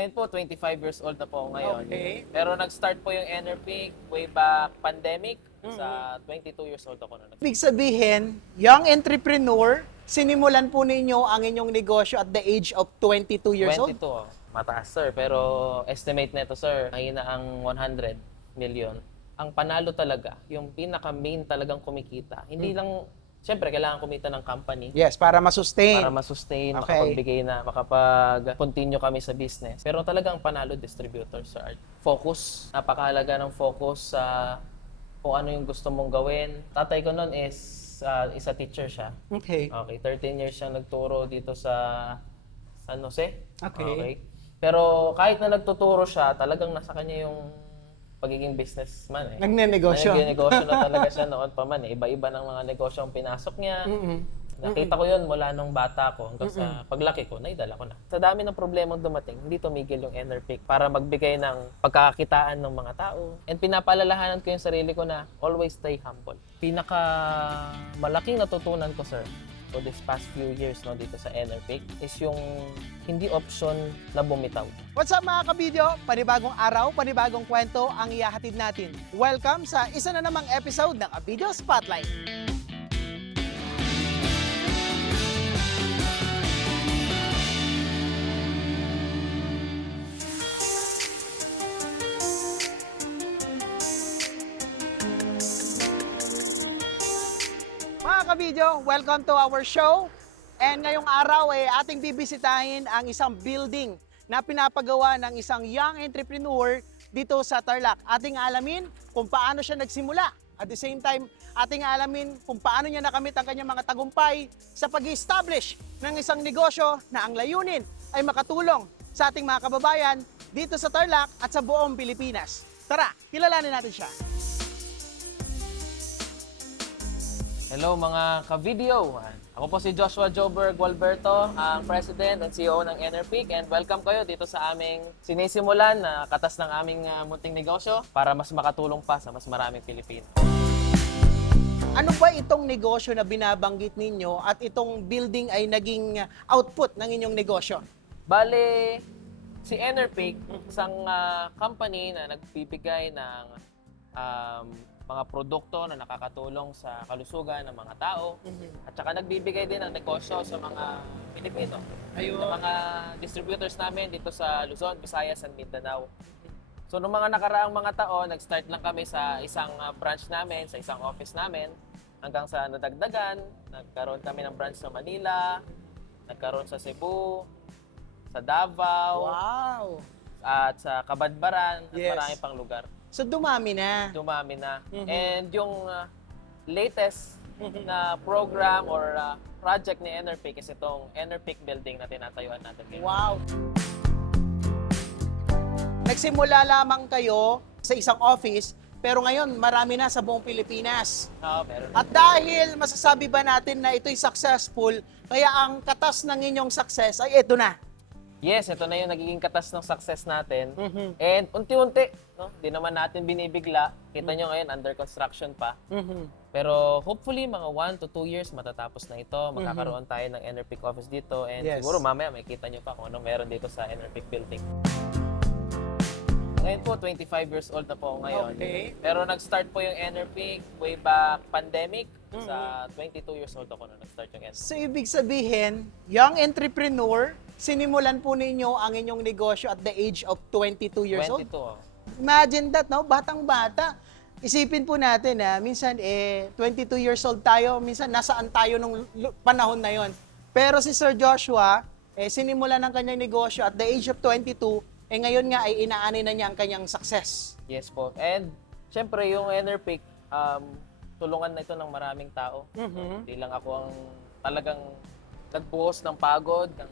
Ngayon po, 25 years old na po ako ngayon. Okay. Pero nag-start po yung Enerpeak way back pandemic. Sa 22 years old ako na. Ibig sabihin, young entrepreneur, sinimulan po ninyo ang inyong negosyo at the age of 22 years 22, old? mataas sir. Pero estimate nito sir, mahina ang 100 million. Ang panalo talaga, yung pinaka-main talagang kumikita. Hindi lang, siyempre kailangan kumita ng company. Yes, para masustain. Para masustain, Okay. makapagbigay na, makapag-continue kami sa business. Pero talagang panalo distributor, sir. Focus. Napakahalaga ng focus sa kung ano yung gusto mong gawin. Tatay ko noon is isa teacher siya. Okay. Okay, 13 years siya nagturo dito sa San Jose. Okay. Pero kahit na nagtuturo siya, talagang nasa kanya yung pagiging businessman eh. Nagnenegosyo. Nagnegosyo na talaga siya noon pa man eh. Iba-iba ng mga negosyo ang pinasok niya. Nakita ko yun mula nung bata ko hanggang sa paglaki ko, naidala ko na. Sa dami ng problemang dumating, hindi tumigil yung Enerpeak para magbigay ng pagkakakitaan ng mga tao. And pinapalalahanan ko yung sarili ko na always stay humble. Pinaka malaking natutunan ko, sir, for this past few years no, dito sa Enerpeak is yung hindi option na bumitaw. What's up mga kabidyo? Panibagong araw, panibagong kwento ang ihahatid natin. Welcome sa isa na namang episode ng A Video Spotlight. Mga kabidyo, welcome to our show. And ngayong araw ating bibisitahin ang isang building na pinapagawa ng isang young entrepreneur dito sa Tarlac. Ating alamin kung paano siya nagsimula. At the same time, ating alamin kung paano niya nakamit ang kanyang mga tagumpay sa pag-establish ng isang negosyo na ang layunin ay makatulong sa ating mga kababayan dito sa Tarlac at sa buong Pilipinas. Tara, kilalanin natin siya. Hello mga ka-video! Ako po si Joshua Joberg Gualberto, ang President and CEO ng Enerpeak, and welcome kayo dito sa aming sinisimulan na katas ng aming munting negosyo para mas makatulong pa sa mas maraming Pilipino. Ano ba itong negosyo na binabanggit ninyo at itong building ay naging output ng inyong negosyo? Bale, si Enerpeak, isang company na nagbibigay ng mga produkto na nakakatulong sa kalusugan ng mga tao at saka nagbibigay din ng negosyo sa mga Pilipino. Ayun. Ng mga distributors namin dito sa Luzon, Visayas, and Mindanao. So, noong mga nakaraang mga taon, nag-start lang kami sa isang branch namin, sa isang office namin, hanggang sa nadagdagan, nagkaroon kami ng branch sa Manila, nagkaroon sa Cebu, sa Davao, Wow! at sa Kabadbaran, at Yes. marami pang lugar. So dumami na. Dumami na. And yung latest na program or project ni Enerpeak is itong Enerpeak building na tinatayuan natin ngayon. Wow! Nagsimula lamang kayo sa isang office, pero ngayon marami na sa buong Pilipinas. Oo, meron. At dahil masasabi ba natin na ito'y successful, kaya ang katas ng inyong success ay ito na. Yes, ito na yung nagiging katas ng success natin. And unti-unti, no? Di naman natin binibigla. Kita nyo ngayon, under construction pa. Pero hopefully, mga 1 to 2 years matatapos na ito. Magkakaroon tayo ng Enerpeak office dito. And Yes. siguro mamaya may kita nyo pa kung anong meron dito sa Enerpeak building. Ngayon po, 25 years old na po ako ngayon. Okay. Pero nag-start po yung Enerpeak way back pandemic. Sa 22 years old ako na nag-start yung Enerpeak. So ibig sabihin, young entrepreneur, sinimulan po ninyo ang inyong negosyo at the age of 22 years 22. old. Imagine that, no? Batang-bata. Isipin po natin, minsan 22 years old tayo, minsan nasaan tayo nung panahon na yon. Pero si Sir Joshua, sinimulan ng kanyang negosyo at the age of 22, ngayon nga ay inaani na niya ang kanyang success. Yes po. And syempre yung Enerpeak, tulungan na ito ng maraming tao. Hindi lang ako ang talagang nagbuhos ng pagod, ng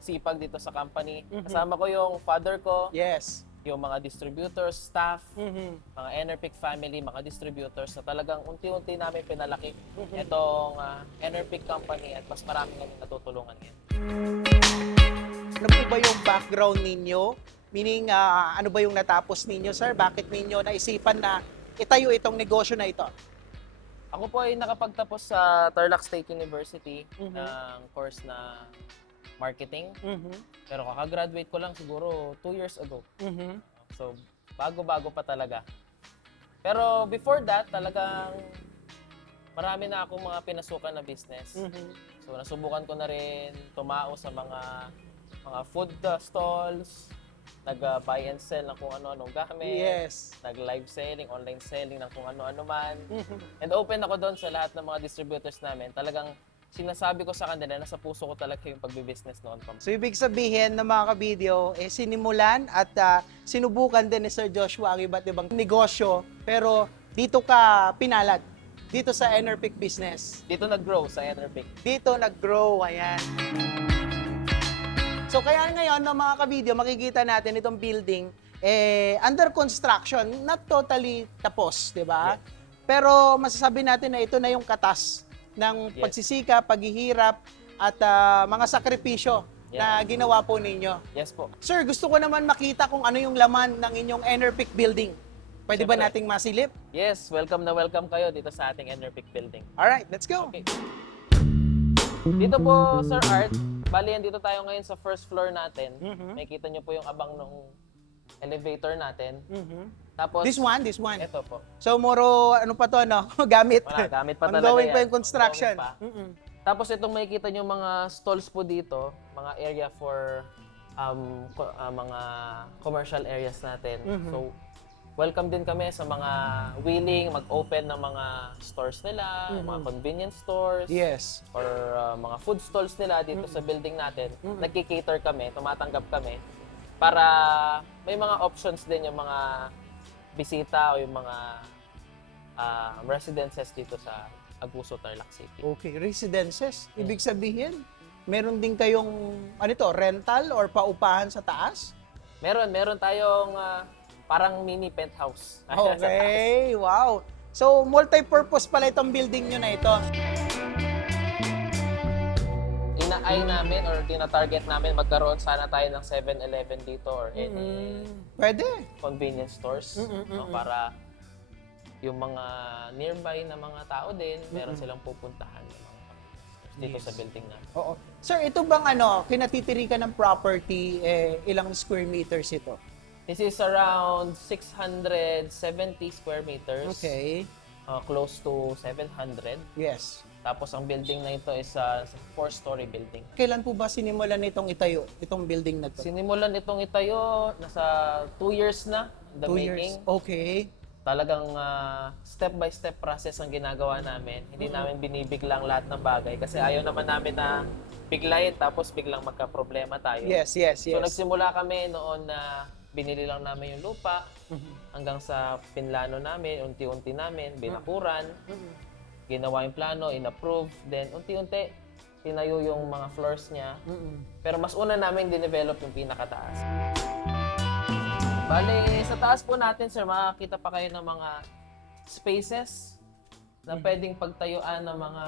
sipag dito sa company. Kasama ko yung father ko, Yes. yung mga distributors, staff, mga Enerpeak family, mga distributors na talagang unti-unti namin pinalaki itong Enerpeak company at mas marami kami natutulungan ngayon. Ano po ba yung background ninyo? Meaning, ano ba yung natapos ninyo, sir? Bakit ninyo naisipan na itayo itong negosyo na ito? Ako po ay nakapagtapos sa Tarlac State University ng course na marketing. Mhm. Pero kakagraduate ko lang siguro 2 years ago. Mhm. So, bago-bago pa talaga. Pero before that, talagang marami na akong mga pinasukan na business. Mhm. So, nasubukan ko na rin tumao sa mga food stalls, nag-buy and sell ng kung ano-anong gamit, Yes. nag-live selling, online selling ng kung ano-ano man. Mhm. And open ako doon sa lahat ng mga distributors namin. Talagang sinasabi ko sa kanila na sa puso ko talaga yung pagbe-business noon pa. So, ibig sabihin ng mga kabidyo, sinimulan at sinubukan din ni Sir Joshua ang iba't ibang negosyo, pero dito ka pinalad, dito sa Enerpic business. Dito nag-grow sa Enerpic. Dito nag-grow, ayan. So, kaya ngayon, ng mga kabidyo, makikita natin itong building, under construction, not totally tapos, di ba? Yeah. Pero masasabi natin na ito na yung katas ng Yes. pagsisika, paghihirap, at mga sakripisyo na ginawa po ninyo. Yes po. Sir, gusto ko naman makita kung ano yung laman ng inyong Enerpic building. Pwede ba Siyempre. nating masilip? Yes, welcome na welcome kayo dito sa ating Enerpic building. Alright, let's go. Okay. Dito po, Sir Art, bali dito tayo ngayon sa first floor natin. Mhm. Makikita niyo po yung abang ng elevator natin. Mhm. Tapos, This one, this one. ito po. So, moro, ano pa to, no? Gamit. Wala, gamit pa talaga Ongoing yan. pa yung construction. Ongoing pa. Mm-mm. Tapos itong makikita niyo mga stalls po dito, mga area for mga commercial areas natin. Mhm. So, welcome din kami sa mga willing mag-open ng mga stores nila, mga convenience stores, Yes. or mga food stalls nila dito sa building natin. Nagki-cater kami, tumatanggap kami para may mga options din yung mga bisita o yung mga residences dito sa Aguso, Tarlac City. Okay, residences. Ibig sabihin, meron din kayong, ano ito, rental or paupahan sa taas? Meron tayong parang mini penthouse. Okay, wow. So, multi-purpose pala itong building nyo na ito. Ina-eye namin or tina-target namin magkaroon sana tayo ng 7-Eleven dito or any Pwede. convenience stores, no, para yung mga nearby na mga tao din, meron silang pupuntahan ng mga stores dito sa building natin. Oo. Sir, ito bang kinatitirikan ng property, ilang square meters ito? This is around 670 square meters. Okay. Close to 700. Yes. Tapos ang building na ito is a 4-story building. Kailan po ba sinimulan itong itayo, itong building na to? Sinimulan itong itayo, nasa 2 years na, the 2 making. years. Okay. Talagang step-by-step process ang ginagawa namin. Hindi namin binibiglang lahat ng bagay kasi ayaw naman namin na biglayin tapos biglang magka-problema tayo. Yes, yes, yes. So nagsimula kami noon na binili lang namin yung lupa hanggang sa pinlano namin, unti-unti namin, binakuran, ginawa yung plano, in-approve, then unti-unti tinayo yung mga floors niya. Pero mas una namin dinevelop yung pinakataas. Bale, sa taas po natin, sir, makakita pa kayo ng mga spaces na pwedeng pagtayuan ng mga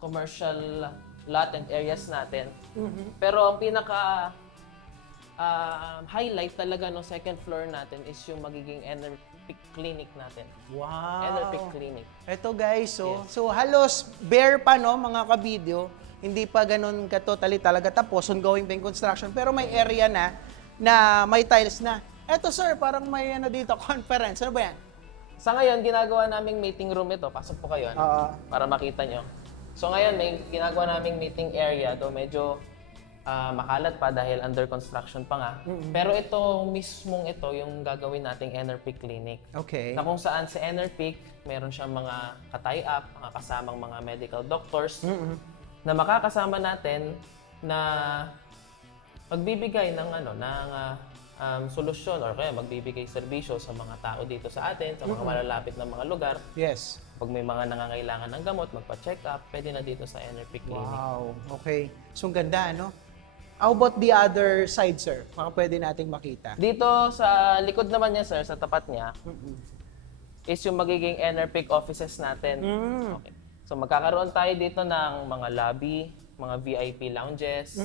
commercial lot and areas natin. Pero ang pinaka highlight talaga ng second floor natin is yung magiging Enerpic Clinic natin. Wow. Enerpic Clinic. Ito guys, so halos bare pa no mga kabidyo, hindi pa ganun ka totally talaga tapos ongoing pa yung construction pero may area na may tiles na. Eto sir, parang may dito conference. Ano ba yan? Sa ngayon, ginagawa naming meeting room ito. Pasok po kayo para makita nyo. So ngayon, may ginagawa naming meeting area. Though medyo makalat pa dahil under construction pa nga. Pero ito mismong ito yung gagawin nating Enerpic Clinic. Okay. Na kung saan sa Enerpic, meron siyang mga ka-tie-up, mga kasamang mga medical doctors na makakasama natin na magbibigay ng solusyon or kaya magbibigay serbisyo sa mga tao dito sa atin, sa mga malalapit na mga lugar. Yes. Pag may mga nangangailangan ng gamot, magpa-check up, pwede na dito sa Enerpic Clinic. Wow. Okay. So ang ganda, no? How about the other side, sir? Baka pwede nating makita. Dito sa likod naman niya, sir, sa tapat niya, is yung magiging Enerpic offices natin. Okay. So magkakaroon tayo dito ng mga lobby, mga VIP lounges,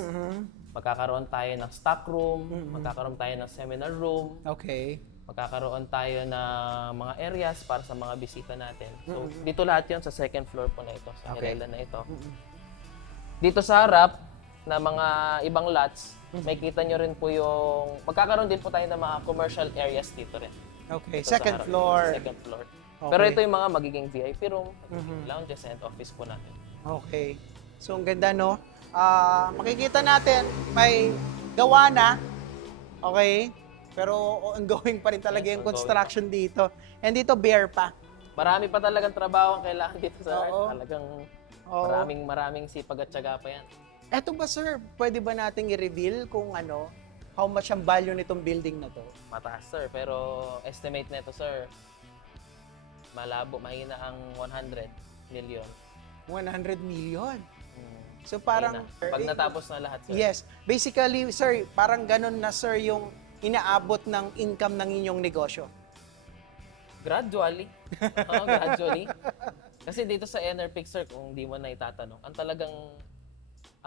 magkakaroon tayo ng stock room, magkakaroon tayo ng seminar room, Okay. magkakaroon tayo ng mga areas para sa mga bisita natin. So, dito lahat yon sa second floor po na ito, sa Mirela na ito. Dito sa harap, na mga ibang lots, may kita nyo rin po yung, magkakaroon din po tayo ng mga commercial areas dito rin. Okay, Dito sa second harap. floor. Second floor. Okay. Pero ito yung mga magiging VIP room, lounges and office po natin. Okay. So, ang ganda, no? Makikita natin, may gawa na. Okay? Pero ongoing pa rin talaga Yes, yung ongoing construction dito. And dito, bare pa. Marami pa talagang trabaho ang kailangan dito sa art. Oo. Talagang Oo. maraming sipag at tiyaga pa yan. Eto ba, sir? Pwede ba nating i-reveal kung ano, how much ang value nitong building na to? Mataas, sir. Pero estimate nito, sir, malabo, mahina ang 100 million. 100 million. Hmm. So, parang... Mahina. Pag natapos na lahat, sir. Yes. Basically, sir, parang ganun na, sir, yung inaabot ng income ng inyong negosyo. Gradually. Oo, gradually. Kasi dito sa NRPIC, sir, kung di mo na itatanong,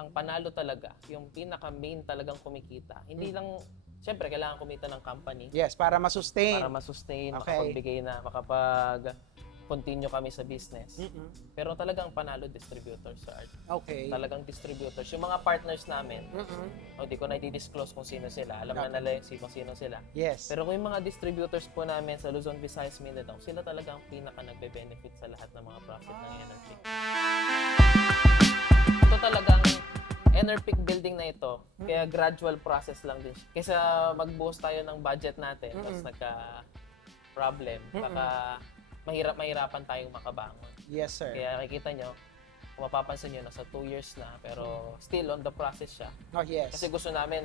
ang panalo talaga, yung pinaka-main talagang kumikita. Hindi lang, syempre, kailangan kumita ng company Yes, para masustain. para masustain, Okay. makapagbigay na, makapag-continue kami sa business. Pero talagang panalo distributors sa art. Okay. Talagang distributors. Yung mga partners namin, di ko na i-disclose kung sino sila. Alam na nila kung sino sila. Yes. Pero kung yung mga distributors po namin sa Luzon, Visayas, Mindanao, sila talaga ang pinaka nagbe-benefit sa lahat ng mga profit ng NRPIC. Ito talagang NRPIC building na ito, kaya gradual process lang din. Kaysa magbuhos tayo ng budget natin, tapos nagka-problem, baka mahirapan tayong makabangon. Yes, sir. Kaya nakikita nyo, kung mapapansin nyo, nasa 2 years na, pero still on the process siya. Oh, yes. Kasi gusto namin,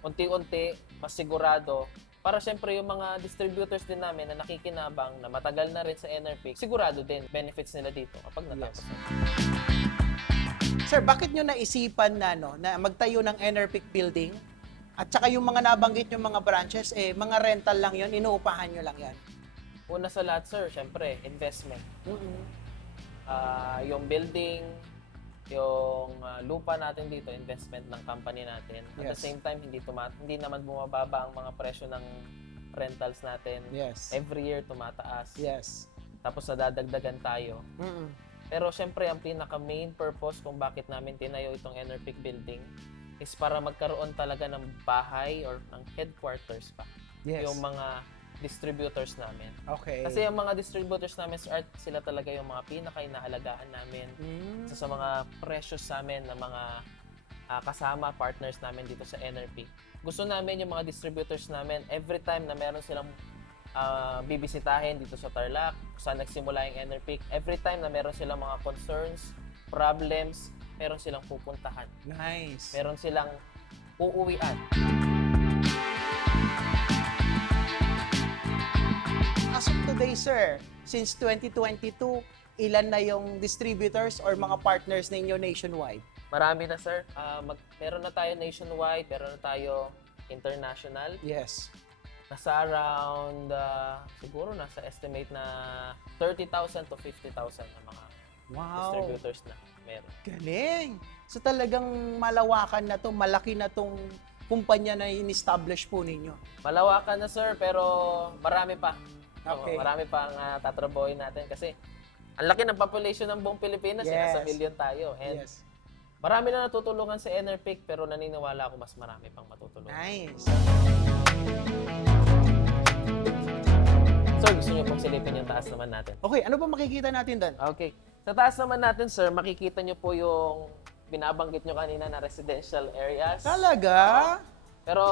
unti-unti, mas sigurado, para syempre yung mga distributors din namin na nakikinabang, na matagal na rin sa NRPIC, sigurado din benefits nila dito kapag natapos na. Sir, bakit nyo naisipan na magtayo ng NRPIC building? At saka yung mga nabanggit yung mga branches, mga rental lang yon, inuupahan nyo lang yan. Una sa lahat, sir, syempre, investment. Yung building, yung lupa natin dito, investment ng company natin. At the Yes. same time, hindi naman bumababa ang mga presyo ng rentals natin. Yes. Every year, tumataas. Yes. Tapos nadadagdagan tayo. Pero syempre, ang pinaka-main purpose kung bakit namin tinayo itong NRPIC building is para magkaroon talaga ng bahay or ng headquarters pa. Yes. Yung mga distributors namin. Okay. Kasi yung mga distributors namin sa art, sila talaga yung mga pinaka-inaalagaan namin. Isa sa mga precious sa amin na mga kasama, partners namin dito sa NRPIC. Gusto namin yung mga distributors namin, every time na meron silang bibisitahin dito sa Tarlac, kung saan nagsimula yung NRPIC, every time na meron silang mga concerns, problems, meron silang pupuntahan. Nice. Meron silang uuwian. As of today, sir, since 2022, ilan na yung distributors or mga partners ninyo nationwide? Marami na, sir. Meron na tayo nationwide, meron na tayo international. Yes. Nasa around, siguro nasa estimate na 30,000 to 50,000 na mga distributors na meron. Galing! So talagang malawakan na to, malaki na tong kumpanya na in-establish po ninyo. Malawakan na, sir, pero marami pa. Okay. Marami pa ang tatrabuhin natin kasi ang laki ng population ng buong Pilipinas, Yes. nasa million tayo. And Yes. marami na natutulungan sa NRPIC, pero naniniwala ako mas marami pang matutulungan. Nice. Sir, gusto niyo pong silipin yung taas naman natin? Okay, ano ba makikita natin doon? Okay. Sa taas naman natin, sir, makikita niyo po yung binabanggit niyo kanina na residential areas. Talaga? Pero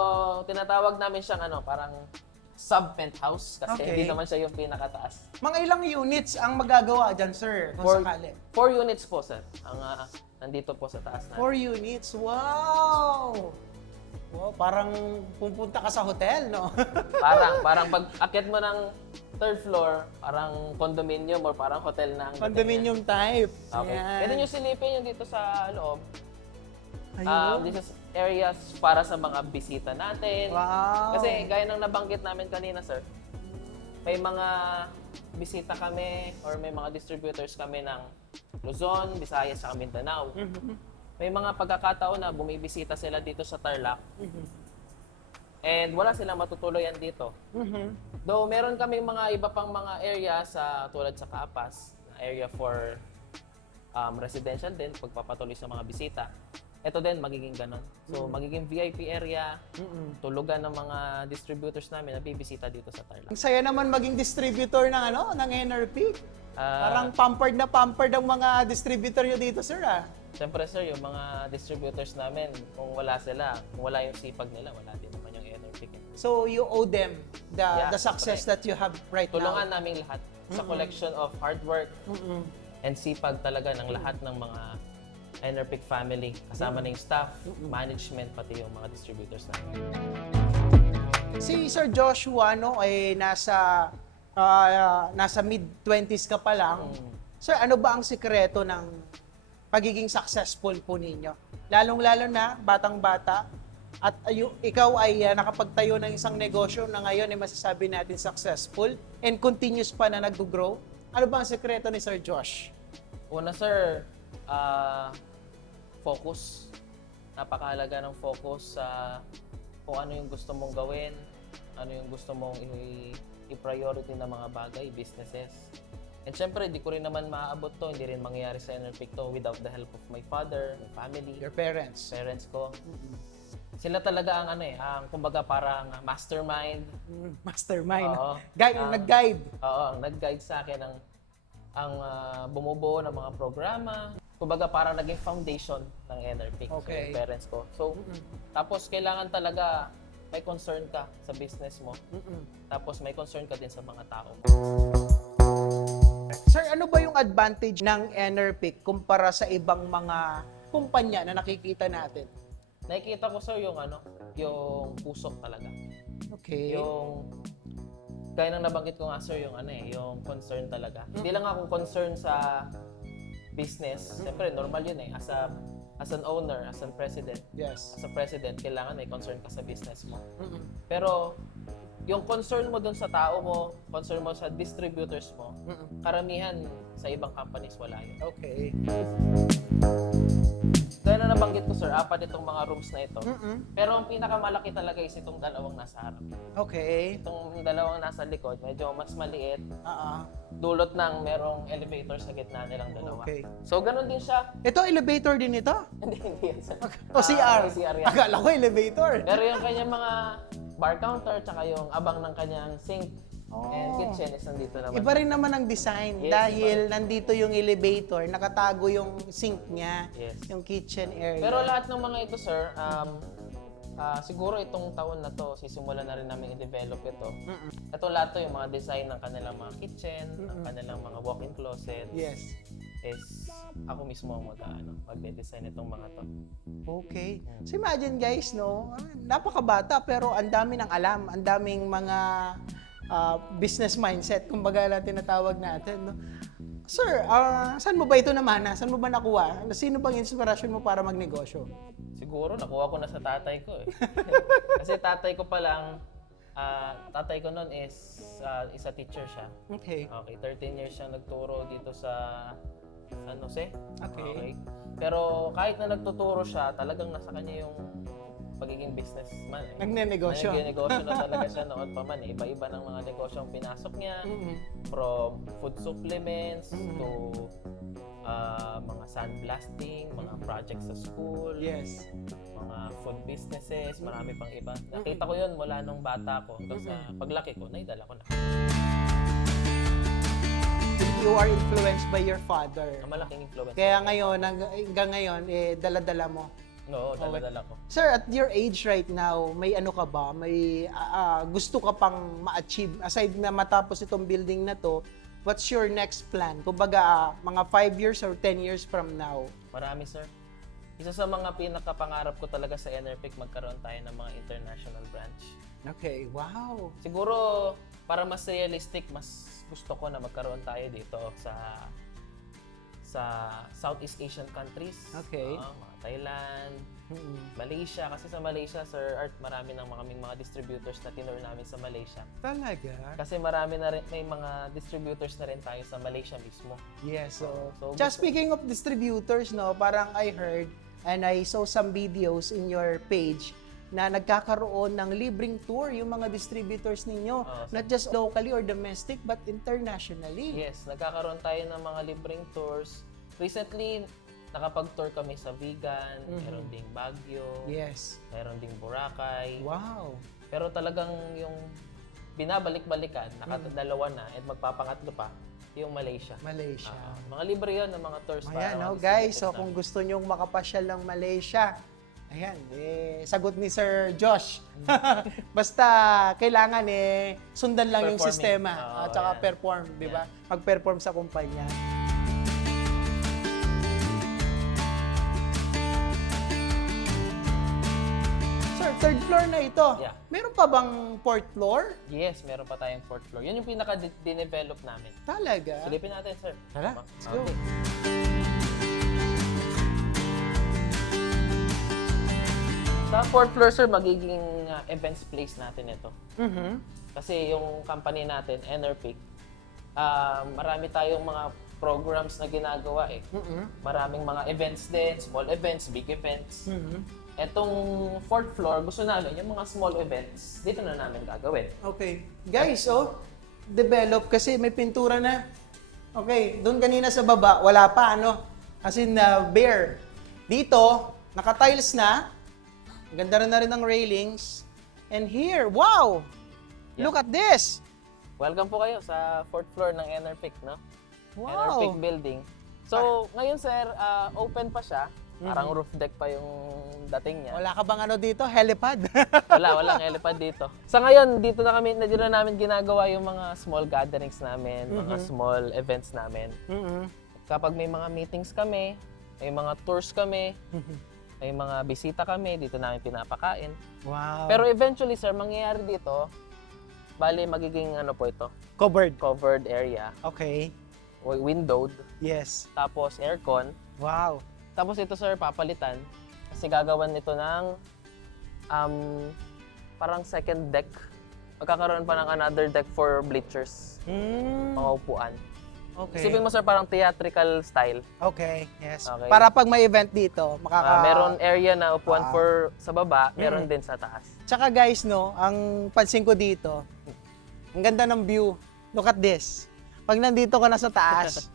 tinatawag namin siyang parang sub-penthouse kasi Okay. hindi naman siya yung pinakataas. Mga ilang units ang magagawa dyan, sir, kung sakali? 4 units po, sir, ang nandito po sa taas natin. 4 units? Wow! Wow, parang pupunta ka sa hotel, no? Parang pag akyat mo ng third floor, parang condominium or parang hotel na ang dating Condominium type. niya. Okay. Yan. Pwede nyo silipin yung dito sa loob. Ayun. This is areas para sa mga bisita natin. Wow. Kasi gaya ng nabanggit namin kanina, sir, may mga bisita kami or may mga distributors kami ng Luzon, Visayas, at Mindanao. May mga pagkakataon na bumibisita sila dito sa Tarlac and wala silang matutuluyan dito. Though meron kami mga iba pang mga area sa tulad sa Kaapas, na area for residential din, pagpapatuloy sa mga bisita. ito din magiging ganon. So, magiging VIP area, tulugan ng mga distributors namin na bibisita dito sa Tarlac. Ang saya naman maging distributor ng ng NRP. Ah, Parang pampered na pampered ang mga distributor nyo dito, sir, ah. Siyempre, sir, yung mga distributors namin, kung wala sila, kung wala yung sipag nila, wala din naman yung NRP. So you owe them Yeah, the success that you have right Tulungan now. namin lahat sa collection of hard work and sipag talaga ng lahat ng mga NRPIC family. Kasama na yung staff, management, pati yung mga distributors namin. Si Sir Joshua ay nasa mid-20s ka pa lang. Sir, ano ba ang sikreto ng pagiging successful po ninyo? Lalong-lalo na batang-bata at ikaw ay nakapagtayo ng isang negosyo na ngayon ay masasabi natin successful and continuous pa na nag-grow. Ano ba ang sikreto ni Sir Josh? Una, sir, focus. Napakahalaga ng focus sa kung ano yung gusto mong gawin, ano yung gusto mong i-priority na mga bagay, businesses. And syempre, di ko rin naman maaabot to, hindi rin mangyayari sa NRPIC to without the help of my father, my family, Your parents. parents ko. Sila talaga ang ang kumbaga parang mastermind. Mastermind. Oo. Nag-guide. Oo, ang nag-guide sa akin ang bumubuo ng mga programa. Kumbaga parang naging foundation ng NRPIC. So, Okay. yung parents ko. So, tapos kailangan talaga may concern ka sa business mo. Tapos may concern ka din sa mga tao. Sir, ano ba yung advantage ng NRPIC kumpara sa ibang mga kumpanya na nakikita natin? Nakikita ko, sir, yung yung puso talaga. Okay. Yung gaya ng nabanggit ko nga, sir, yung yung concern talaga. Hindi lang ako concern sa business. Siyempre, normal yun as an owner, as a president. Yes. As a president, kailangan may concern ka sa business mo. Pero yung concern mo dun sa tao mo, concern mo sa distributors mo, karamihan sa ibang companies wala yun. Okay. Gaya na nabanggit ko, sir, 4 itong mga rooms na ito. Pero ang pinakamalaki talaga is itong dalawang nasa harap. Okay. Itong dalawang nasa likod, medyo mas maliit. Ah. Dulot ng merong elevator sa gitna nilang dalawa. Okay. So, ganun din siya. Ito, elevator din ito? Hindi yan, sir. O CR? May CR yan. Akala ko elevator. Pero yung kanyang mga bar counter, tsaka yung abang ng kanyang sink and kitchen is nandito naman. Iba rin naman ang design Yes, dahil nandito yung elevator, nakatago yung sink niya, Yes. yung kitchen area. Pero lahat ng mga ito, sir, siguro itong taon na to, sisimulan na rin namin i-develop ito. Ito lahat to, yung mga design ng kanilang mga kitchen, ng kanilang mga walk-in closet, Yes. is ako mismo ang magde-design itong mga to. Okay. So imagine guys, no, napakabata pero ang dami ng alam, ang daming mga business mindset, kumbaga lang tinatawag natin, no. Sir, saan mo ba ito naman? Saan mo ba nakuha? Sino bang inspirasyon mo para magnegosyo? Siguro nakuha ko na sa tatay ko eh. Kasi tatay ko pa lang, tatay ko noon is isa teacher siya. Okay. Okay, 13 years siya nagturo dito sa San Jose. Okay. Pero kahit na nagtuturo siya, talagang nasa kanya yung pagiging businessman. Nagnenegosyo. Nagnegosyo na talaga siya noon pa man. Iba-iba ng mga negosyo ang pinasok niya. From food supplements to mga sandblasting, mga projects sa school, Yes. mga food businesses, marami pang iba. Nakita ko yun mula nung bata ko hanggang sa paglaki ko, naidala ko na. You are influenced by your father. Ang malaking influence. Kaya ngayon, hanggang ngayon, dala-dala mo. Oo, dala-dala ko. Sir, at your age right now, may ano ka ba? May gusto ka pang ma-achieve? Aside na matapos itong building na to, what's your next plan? Kumbaga, mga 5 years or 10 years from now? Marami, sir. Isa sa mga pinakapangarap ko talaga sa NRPIC, magkaroon tayo ng mga international branch. Okay, wow. Siguro, para mas realistic, mas gusto ko na magkaroon tayo dito sa Southeast Asian countries. Okay. Mga Thailand, Malaysia. Kasi sa Malaysia, Sir Art, marami ng mga distributors na tinur namin sa Malaysia. Talaga? Kasi marami na rin, may mga distributors na rin tayo sa Malaysia mismo. Yes. So, So, just speaking of distributors, no, parang I heard and I saw some videos in your page na nagkakaroon ng libreng tour yung mga distributors ninyo. Not just locally or domestic, but internationally. Yes, nagkakaroon tayo ng mga libreng tours. Recently, nakapag-tour kami sa Vigan, meron ding Baguio, Yes. meron ding Boracay. Wow. Pero talagang yung binabalik-balikan, nakadalawa na at magpapangatlo pa, yung Malaysia. Malaysia. Mga libre yun ng mga tours. Ayan, mga no, guys. destination So, namin. kung gusto nyong makapasyal ng Malaysia, ayan, sagot ni Sir Josh. Basta, kailangan sundan lang yung Performing. sistema. Oo, At saka yan. perform, di ba? Mag-perform sa kumpanya. Sir, third floor na ito. Yeah. Meron pa bang fourth floor? Yes, meron pa tayong fourth floor. Yun yung pinaka-develop namin. Talaga? Silipin natin, sir. Tara, let's go. Okay. Sa fourth floor, sir, magiging events place natin ito. Mhm. Kasi yung company natin, Enerpeak, marami tayong mga programs na ginagawa eh. Mhm. Maraming mga events din, small events, big events. Mhm. Etong fourth floor, gusto namin yung mga small events, dito na namin gagawin. Okay. Guys, develop kasi may pintura na. Okay, doon kanina sa baba, wala pa, ano? As in, bare. Dito, naka-tiles na. Ganda rin na rin ng railings. And here, wow! Yeah. Look at this! Welcome po kayo sa fourth floor ng Enerpeak, no? Wow! Enerpeak building. So, ngayon sir, open pa siya. Parang roof deck pa yung dating niya. Wala ka bang ano dito? Helipad? Walang helipad dito. Sa ngayon, dito na namin ginagawa yung mga small gatherings namin, mga small events namin. Mhm. Kapag may mga meetings kami, may mga tours kami, may mga bisita kami, dito namin pinapakain. Wow. Pero eventually, sir, mangyayari dito, bali magiging ano po ito, covered area, Okay. windowed, Yes. tapos aircon. Wow. Tapos ito, sir, papalitan kasi gagawan nito ng parang second deck. Magkakaroon pa ng another deck for bleachers, mga upuan. Okay. Isipin mo, sir, parang theatrical style. Okay. Yes. Okay. Para pag may event dito, Meron area na upuan for sa baba, meron din sa taas. Tsaka guys, no, ang pansin ko dito, ang ganda ng view. Look at this. Pag nandito ka na sa taas,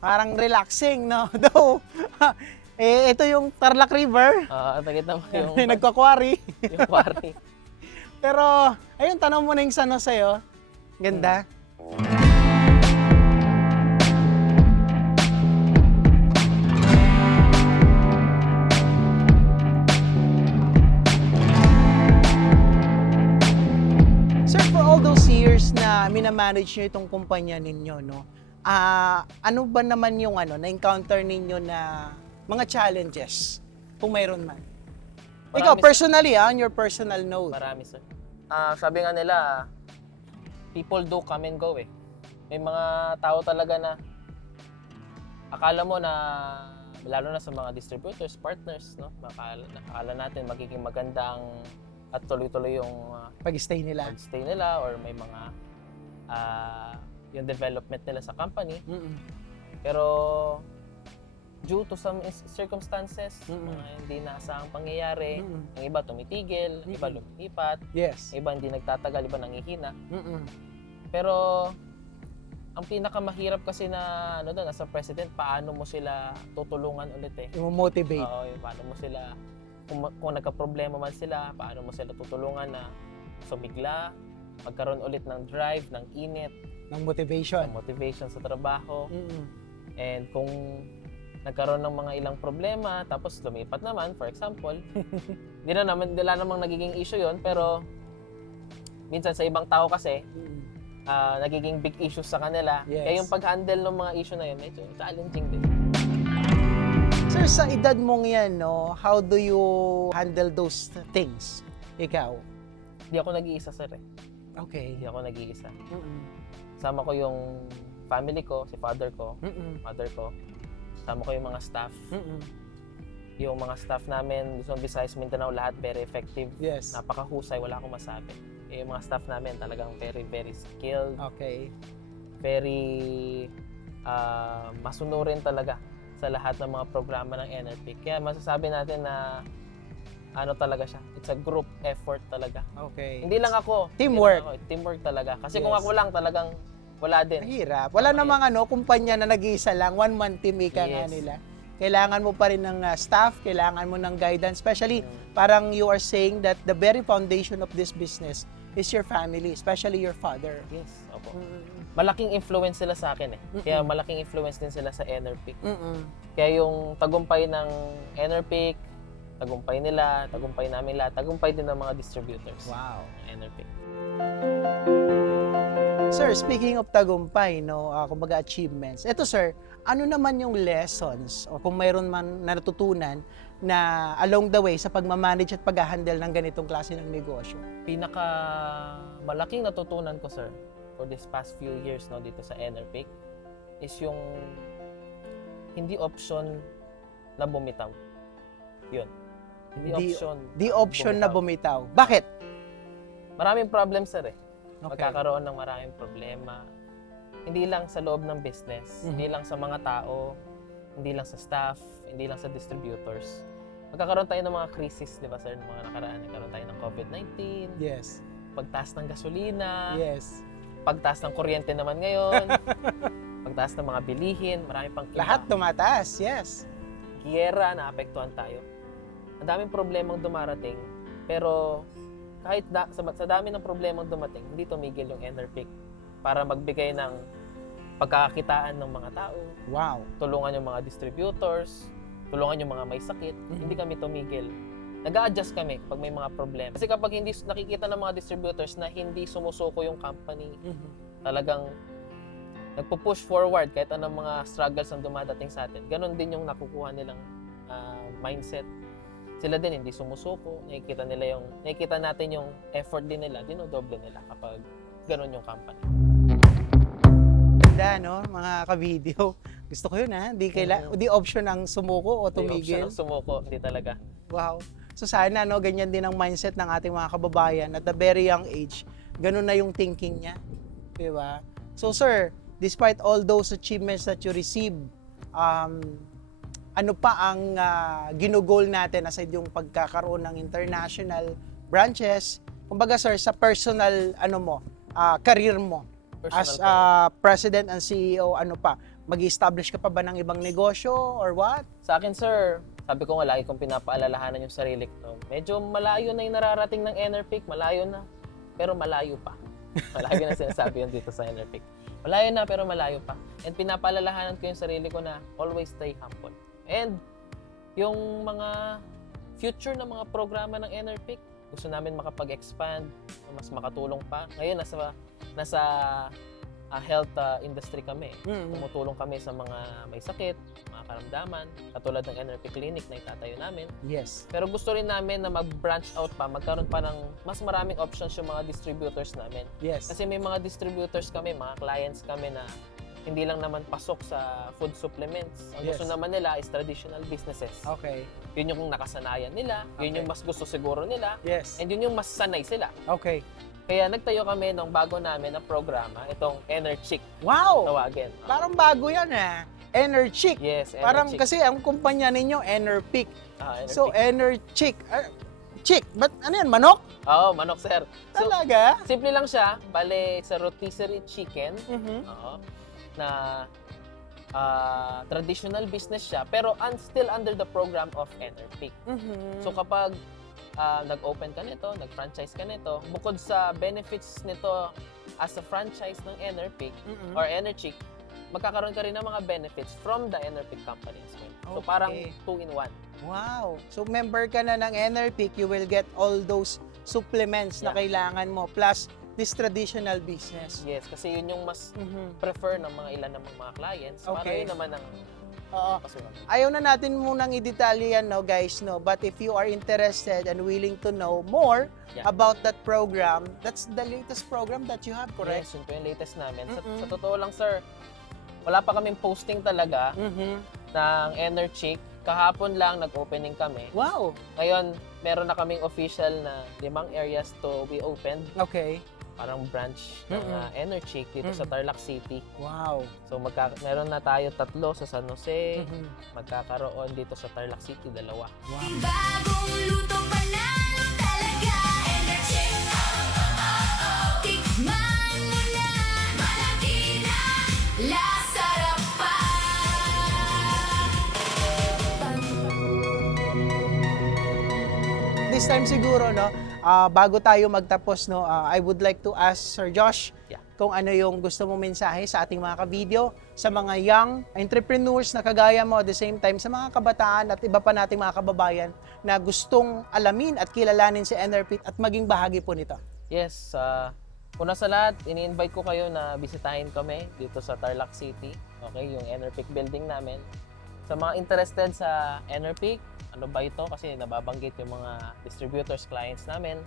parang relaxing, no? Though, ito yung Tarlac River. Nakita mo yung, Nagka-quarry. yung quarry. Pero, ayun, tanong mo na yung San Jose, oh. Ganda. Sir, for all those years na minamanage nyo itong kumpanya ninyo, no? Ano ba naman yung na-encounter ninyo na mga challenges, kung mayroon man? Ikaw, Marami, personally, on your personal note. Marami, sir. Sabi nga nila, people do come and go eh. May mga tao talaga na akala mo na, lalo na sa mga distributors, partners, no? Akala natin magiging magandang at tuloy-tuloy yung Pag-stay nila. pag-stay nila or may mga yung development nila sa company. Mm-mm. Pero due to some circumstances, Mm-mm. mga hindi naasahang pangyayari, Mm-mm. ang iba tumitigil, ang iba lumilipat, Yes. ang iba hindi nagtatagal, iba nangihina. Mm-mm. Pero ang pinakamahirap kasi na doon, as a president, paano mo sila tutulungan ulit eh. I-motivate. Oo, yung paano mo sila, kung nagka-problema man sila, paano mo sila tutulungan na sumigla, magkaroon ulit ng drive, ng init, ng motivation. ng motivation sa trabaho. Mm-mm. And kung nagkaroon ng mga ilang problema, tapos lumipat naman, for example, wala namang nagiging issue yon, pero minsan sa ibang tao kasi, Mm-mm. nagiging big issues sa kanila. Yes. Kaya yung pag-handle ng mga issue na yun, medyo challenging din. Sir, sa edad mong yan, no, how do you handle those things? Ikaw? Hindi ako nag-iisa, sir eh. Okay. Hindi ako nag-iisa. Mm-mm. Sama ko yung family ko, si father ko, Mm-mm. mother ko. Sama ko yung mga staff. Mm-mm. Yung mga staff namin, Luzon, Visayas, Mindanao, lahat very effective. Yes. Napakahusay, wala akong masabi. Yung mga staff namin talagang very, very skilled, Okay. very masunurin talaga sa lahat ng mga programa ng Enerpeak. Kaya masasabi natin na ano talaga siya, it's a group effort talaga. Okay. Hindi lang ako. Teamwork. Hindi lang ako, teamwork talaga. Kasi Yes. kung ako lang talagang wala din. Mahirap. Wala namang kumpanya na nag-iisa lang. One-man team ika nga Yes. nila. kailangan mo pa rin ng staff, kailangan mo ng guidance. Especially, parang you are saying that the very foundation of this business is your family, especially your father. Yes, opo. Malaking influence sila sa akin eh. Kaya malaking influence din sila sa Enerpeak. Kaya yung tagumpay ng Enerpeak, tagumpay nila, tagumpay namin lahat, tagumpay din ng mga distributors. Wow. Enerpeak. Sir, speaking of tagumpay, no, kumbaga achievements. Ito sir, ano naman yung lessons o kung mayroon man natutunan na along the way sa pagmamanage at pag-handle ng ganitong klase ng negosyo? Pinaka malaking natutunan ko, sir, for this past few years no dito sa Enerpeak is yung hindi option na bumitaw. Yun. Hindi option. The option na bumitaw. Bakit? Maraming problem, sir eh. Okay. Magkakaroon ng maraming problema. Hindi lang sa loob ng business, hindi lang sa mga tao, hindi lang sa staff, hindi lang sa distributors. Magkakaroon tayo ng mga crisis, di ba sir, ng mga nakaraan. Nagkaroon tayo ng COVID-19, Yes. pagtaas ng gasolina, Yes. pagtaas ng kuryente naman ngayon, pagtaas ng mga bilihin, marami pang Lahat tumataas. Yes. giyera, naapektuhan tayo. Ang daming problemang dumarating, pero kahit sa dami ng problemang dumating, hindi tumigil yung Enerpeak para magbigay ng pagkakakitaan ng mga tao, Wow. tulungan yung mga distributors, tulungan yung mga may sakit. Hindi kami tumigil. Nag-a-adjust kami kapag may mga problema. Kasi kapag hindi nakikita ng mga distributors na hindi sumusuko yung company, talagang nagpo-push forward kahit anong mga struggles ang dumadating sa atin. Ganon din yung nakukuha nilang mindset. Sila din hindi sumusuko, nakikita natin yung effort din nila, dinodoble nila kapag ganon yung company. Ganda, no? Mga ka-video. Gusto ko yun, ha? Di option ang sumuko o tumigil. Yung option ng sumuko, hindi talaga. Wow. So sana, no, ganyan din ang mindset ng ating mga kababayan at a very young age. Ganun na yung thinking niya. Diba? So sir, despite all those achievements that you receive, ano pa ang ginugol natin aside yung pagkakaroon ng international branches? Kumbaga sir, sa personal career mo as president and CEO, ano pa? Mag-establish ka pa ba ng ibang negosyo or what? Sa akin, sir, sabi ko nga, lagi kong pinapaalalahanan yung sarili ko. Medyo malayo na yung nararating ng Enerpeak, malayo na, pero malayo pa. Malagi na sinasabi yun dito sa Enerpeak. Malayo na, pero malayo pa. And pinapaalalahanan ko yung sarili ko na always stay humble. And yung mga future na mga programa ng Enerpeak, gusto namin makapag-expand, mas makatulong pa. Ngayon, nasa health industry kami. Tumutulong kami sa mga may sakit, mga karamdaman, katulad ng Enerpeak Clinic na itatayo namin. Yes. Pero gusto rin namin na mag-branch out pa, magkaroon pa ng mas maraming options yung mga distributors namin. Yes. Kasi may mga distributors kami, mga clients kami na hindi lang naman pasok sa food supplements. Ang gusto naman nila is traditional businesses. Okay. Yun yung nakasanayan nila, yun yung mas gusto siguro nila, Yes. and yun yung mas sanay sila. Okay. Kaya nagtayo kami ng bago namin na programa, itong Enerchick Wow! tawagin. Parang bago yan, Enerchick. Yes, Parang Enerchick. kasi ang kumpanya ninyo, Enerpeak. Enerchick. So, Enerchick. Chick, but ano yan, manok? Oo, manok, sir. So, Talaga? simple lang siya. Bale, sa rotisserie chicken, oo, na traditional business siya, pero still under the program of Enerpeak. So kapag nag-open ka nito, nag-franchise ka nito, bukod sa benefits nito as a franchise ng Enerpeak or Enerchick, magkakaroon ka rin ng mga benefits from the Enerpeak company as well. So parang 2-in-1. Wow! So member ka na ng Enerpeak, you will get all those supplements na kailangan mo, plus this traditional business. Yes, kasi yun yung mas prefer ng mga ilan ng mga clients. Para Okay. yun naman ang Oo. kasunod. Ayaw na natin munang i-detalye yan, no, guys, no? But if you are interested and willing to know more about that program, that's the latest program that you have, correct? Yes, yun po yung latest namin. Sa totoo lang, sir, wala pa kaming posting talaga ng Enerchick. Kahapon lang nag-opening kami. Wow! Ngayon, meron na kaming official na 5 areas to be opened. Okay. Parang branch ng Enerchick dito sa Tarlac City. Wow! So meron na tayo 3 sa San Jose. Magkakaroon dito sa Tarlac City 2. Wow! Bagong luto panalo talaga, Enerchick. Tikman mo na, malaki na, lasarap pa. this time siguro, no, bago tayo magtapos, no, I would like to ask Sir Josh Yeah. kung ano yung gusto mong mensahe sa ating mga ka-video, sa mga young entrepreneurs na kagaya mo, at the same time sa mga kabataan at iba pa nating mga kababayan na gustong alamin at kilalanin si NRPIC at maging bahagi po nito. Yes, una sa lahat, ini-invite ko kayo na bisitahin kami dito sa Tarlac City. Okay, yung NRPIC building namin. Sa mga interested sa NRPIC, ano ba ito? Kasi nababanggit yung mga distributors, clients namin.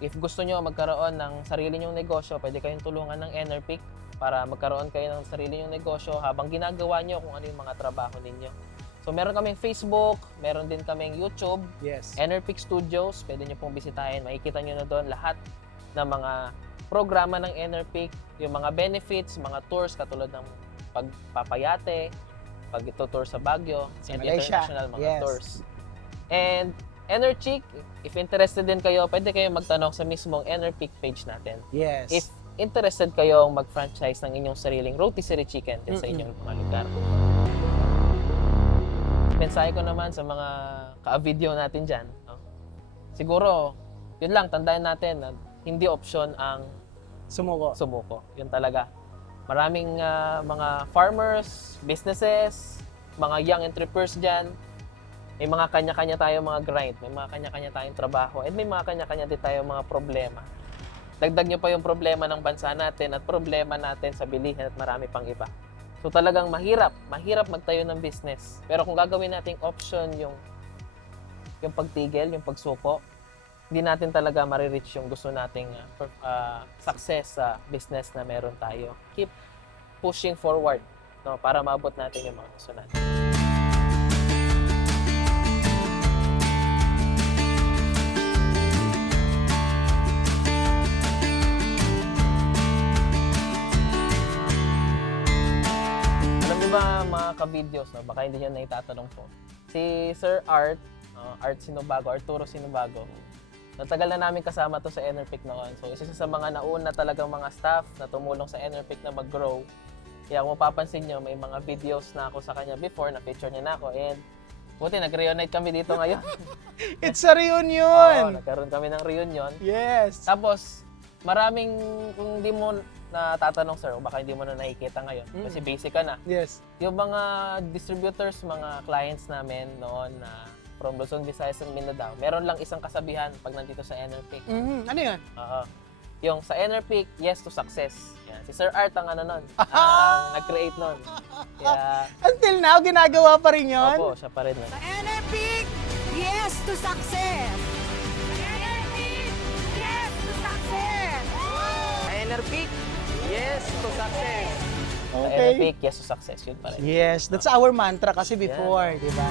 If gusto nyo magkaroon ng sarili nyong negosyo, pwede kayong tulungan ng NRPIC para magkaroon kayo ng sarili nyong negosyo habang ginagawa nyo kung ano yung mga trabaho ninyo. So meron kaming Facebook, meron din kaming YouTube, Yes. NRPIC Studios, pwede nyo pong bisitahin. Makikita nyo na doon lahat ng mga programa ng NRPIC, yung mga benefits, mga tours katulad ng pagpapayate, pag-tour sa Baguio, Sa and Malaysia. international mga Yes. tours. And NRChic, if interested din kayo, pwede kayong magtanong sa mismong NRPIC page natin. Yes. If interested kayong mag-franchise ng inyong sariling rotisserie chicken din sa inyong mga lugar. Mensahe ko naman sa mga ka-video natin dyan, no? Siguro, yun lang, tandaan natin na hindi option ang Sumuko. sumuko. Yun talaga. Maraming mga farmers, businesses, mga young entrepreneurs dyan, may mga kanya-kanya tayong mga grind, may mga kanya-kanya tayong trabaho, and may mga kanya-kanya din tayong mga problema. Dagdag nyo pa yung problema ng bansa natin at problema natin sa bilihan at marami pang iba. So talagang mahirap magtayo ng business. Pero kung gagawin nating option yung pagtigil, yung pagsuko, hindi natin talaga marireach yung gusto nating success sa business na meron tayo. Keep pushing forward, no, para maabot natin yung mga gusto natin. Alam niyo ba mga ka-videos, no, baka hindi nyo na itatanong po. Si Sir Art Sinubago, Arturo Sinubago, natagal na namin kasama to sa NRPIC noon. So, isa sa mga nauna talagang mga staff na tumulong sa NRPIC na mag-grow. Kaya kung mapapansin nyo, may mga videos na ako sa kanya before, na-feature niya na ako. And buti, nag-reunite kami dito ngayon. It's a Oo, reunion! nagkaroon kami ng reunion. Yes! Tapos, maraming, kung hindi mo natatanong, sir, o baka hindi mo na nakikita ngayon, kasi basic ka na. Yes. Yung mga distributors, mga clients namin noon na from Luzon, Visayas, and Mindanao, meron lang isang kasabihan pag nandito sa NRPIC. Ano yun? Oo. Yung sa NRPIC, yes to success. Yan. Si Sir Art ang ano nun, ang nag-create nun. Kaya, Until now, ginagawa pa rin yun? opo, siya pa rin. nun. NRPIC, yes to success! NRPIC, yes to success! NRPIC, yes to success. Sa Okay. NRPIC, yes to success. Yun pa rin. Yes, that's our mantra kasi before, di ba?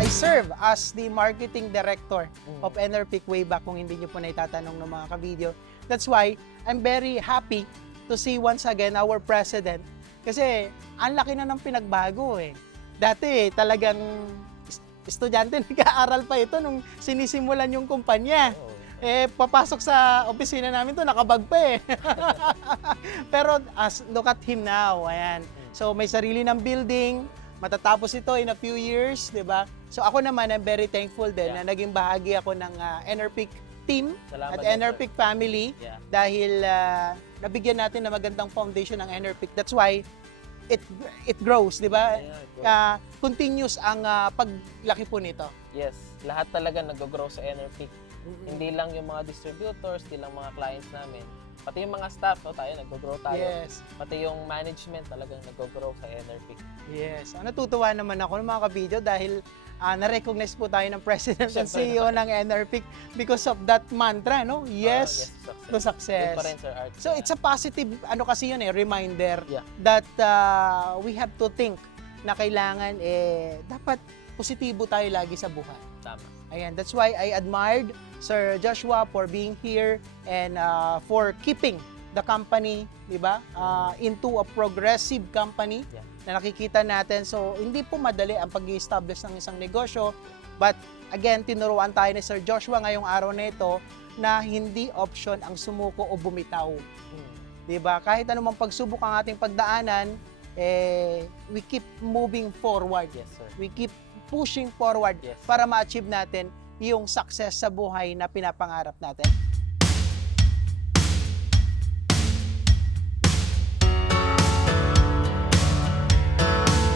I serve as the marketing director of NRPIC way back kung hindi nyo po naitatanong ng mga ka-video. That's why I'm very happy to see once again our president kasi ang laki na ng pinagbago eh. Dati talagang estudyante nag-aaral pa ito nung sinisimulan yung kumpanya. Oo. Papasok sa opisina namin to nakabag pa eh. Pero look at him now, ayan. So may sarili ng building, matatapos ito in a few years, di ba? So ako naman, I'm very thankful din na naging bahagi ako ng NRPIC team Salamat at din, sir. NRPIC family Yeah. dahil nabigyan natin ng magandang foundation ng NRPIC. That's why it grows, di ba? Yeah, it grows. Continuous ang paglaki po nito. Yes, lahat talaga nag-grow sa NRPIC. Hindi lang yung mga distributors, hindi lang mga clients namin. Pati yung mga staff, no, tayo, nag-grow tayo. Yes. Pati yung management talagang nag-grow sa NRPIC. Yes. Natutuwa naman ako ng mga kabidyo dahil na-recognize po tayo ng President and Siyempre CEO ng NRPIC because of that mantra, no? Yes to success. Yun pa rin, Sir Art. So it's a positive, kasi yun reminder Yeah. that we have to think na kailangan, dapat positibo tayo lagi sa buhay. Tama. Ayan, that's why I admired Sir Joshua for being here and for keeping the company, di ba, into a progressive company Yeah. na nakikita natin. So, hindi po madali ang pag-i-establish ng isang negosyo. But, again, tinuruan tayo ni Sir Joshua ngayong araw na ito na hindi option ang sumuko o bumitaw. Di ba? Kahit anumang pagsubok ang ating pagdaanan, we keep moving forward. Yes, sir. We keep pushing forward Yes. para ma-achieve natin yung success sa buhay na pinapangarap natin.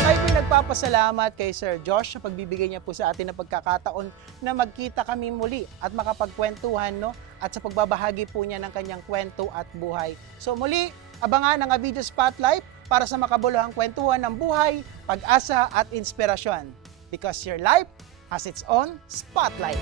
Tayo po nagpapasalamat kay Sir Josh sa pagbibigay niya po sa atin ng pagkakataon na magkita kami muli at makapagkwentuhan, no? At sa pagbabahagi po niya ng kanyang kwento at buhay. So muli, abangan ang Video Spotlight para sa makabuluhang kwentuhan ng buhay, pag-asa at inspirasyon. Because your life has its own spotlight.